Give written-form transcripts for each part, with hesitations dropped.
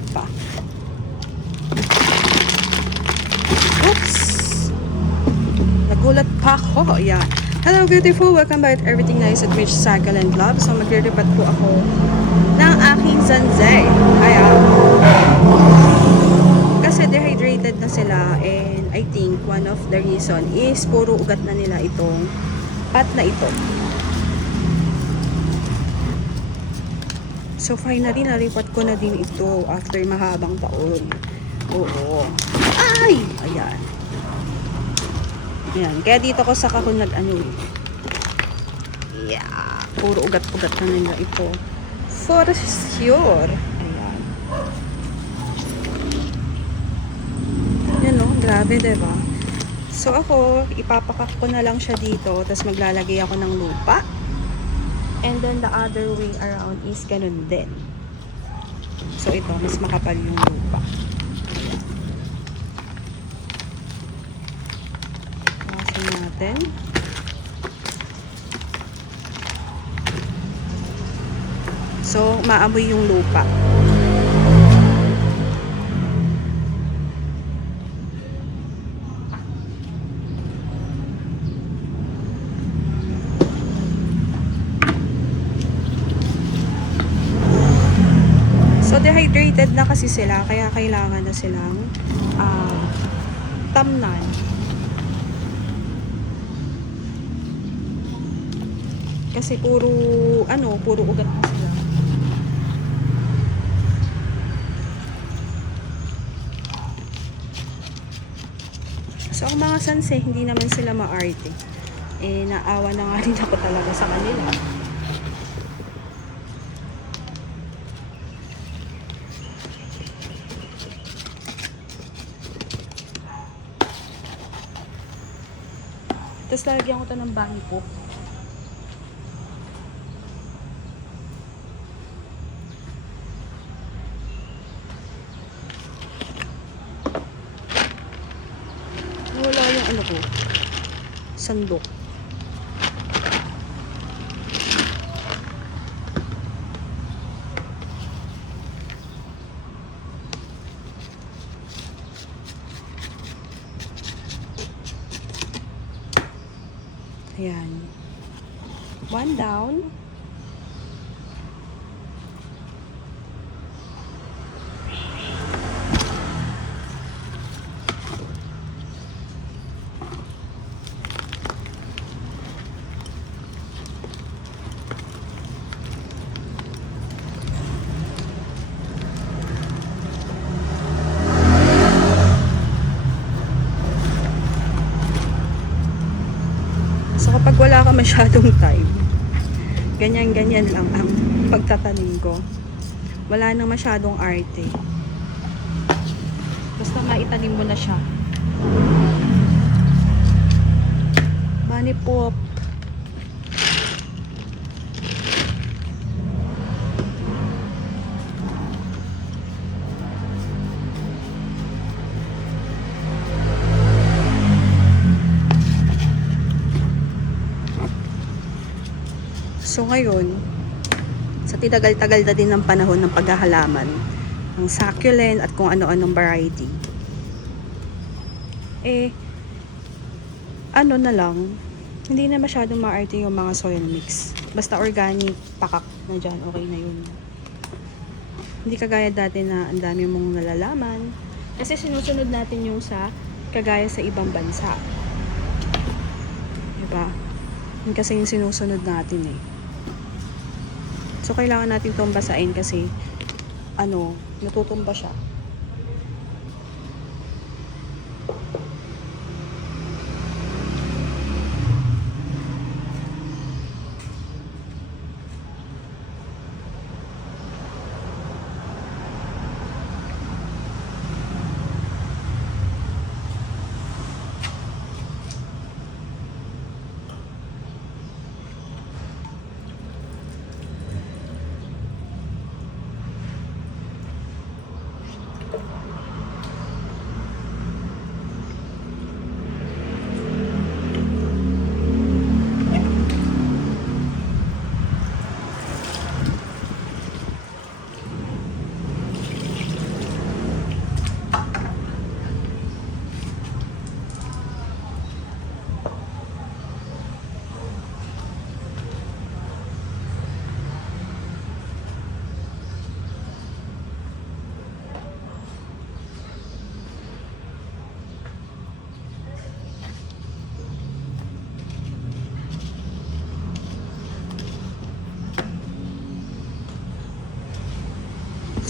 Sarap pa. Oops! Nagulat pa ako. Yeah. Hello, beautiful. Welcome back to Everything Nice at Mitch Cycle and Vlog. So, maglilipat po ako ng aking Zanzay. Ayan. Kasi dehydrated na sila and I think one of the reason is puro ugat na nila itong pot na ito. So, finally, nalipat ko na din ito after mahabang taon. Oo. Ay! Ayan. Ayan. Kaya dito ko sa kahon nag-ano eh. Yeah. Puro ugat-ugat na nila ito. For sure. Ayan. Yan o. Grabe, diba? So, ako, ipapakak ko na lang siya dito. Tapos maglalagay ako ng lupa. And then, the other way around is ganun din. So, ito. Mas makapal yung lupa. Natin. So, maamoy yung lupa. So, dehydrated na kasi sila, kaya kailangan na silang tamnan. Kasi puro ugat na sila. So, ang mga sanse, hindi naman sila maarte. Eh, naawa na nga rin ako talaga sa kanila. Tapos, lalagyan ko ito ng bunny poop. Wala yung ano ko, sandok. Ayan. One down. So, kapag wala ka masyadong time, ganyan-ganyan lang ang pagtatanim ko. Wala nang masyadong arte. Basta maitanim mo na siya. Bunny pop. So ngayon, sa tinagal-tagal na din ng panahon ng paghahalaman ng succulent at kung ano-anong variety, ano na lang, hindi na masyadong maarte yung mga soil mix. Basta organic, pakak na dyan, okay na yun. Hindi kagaya dati na ang dami mong nalalaman. Kasi sinusunod natin yung sa kagaya sa ibang bansa. Diba? Yun kasi yung sinusunod natin eh. So, kailangan natin itong basain kasi, natutumba siya.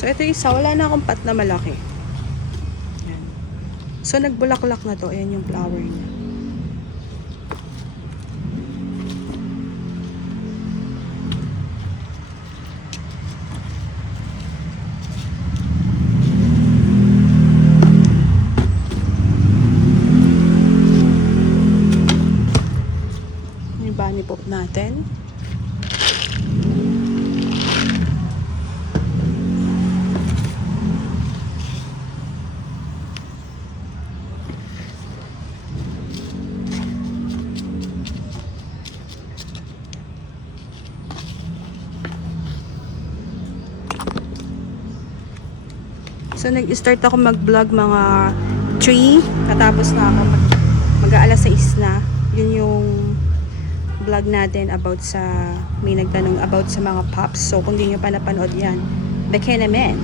So, ito yung isa. Wala na akong pot na malaki. Yan. So, nagbulaklak na to. Ayan yung flower niya. Yung bunny pop natin. So, nag-start ako mag-vlog mga 3. Katapos na ako mag-aalas 6 na. Yun yung vlog natin about sa, may nagtanong about sa mga pops. So, kung di nyo pa napanood yan, Bekena Men.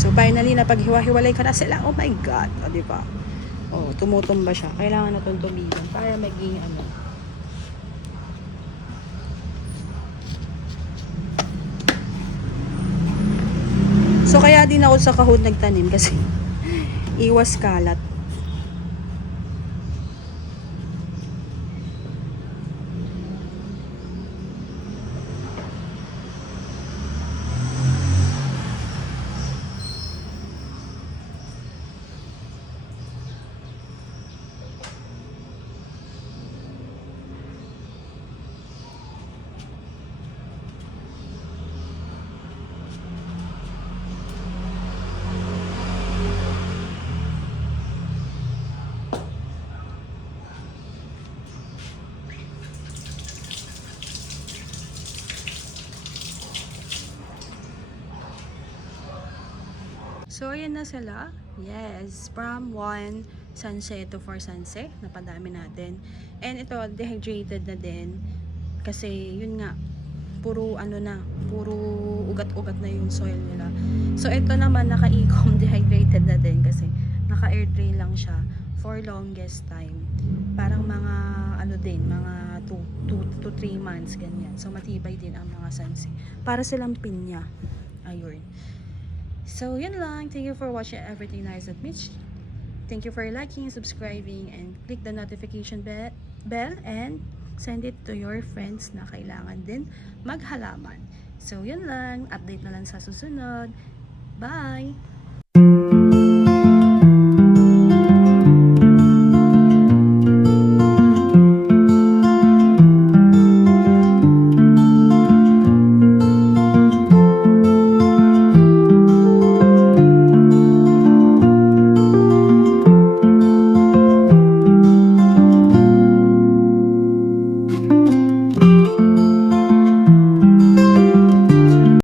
So, finally, napaghiwa-hiwalay ko na sila. Oh my God. O, diba? O, tumutumba siya. Kailangan na itong tubigan para maging ano. So, kaya din ako sa kahon nagtanim kasi iwas kalat. So, ayan na sila. Yes, from 1 sunset to 4 sunset. Napadami natin. And ito, dehydrated na din. Kasi, yun nga, puro ano na, puro ugat-ugat na yung soil nila. So, ito naman, naka-ecom dehydrated na din kasi naka-air drain lang siya for longest time. Parang mga, ano din, mga 2 to 3 months, ganyan. So, matibay din ang mga sunset. Para silang pinya. Ayun. So, yun lang. Thank you for watching everything nice at Mitch. Thank you for liking, subscribing, and click the notification bell and send it to your friends na kailangan din maghalaman. So, yun lang. Update na lang sa susunod. Bye!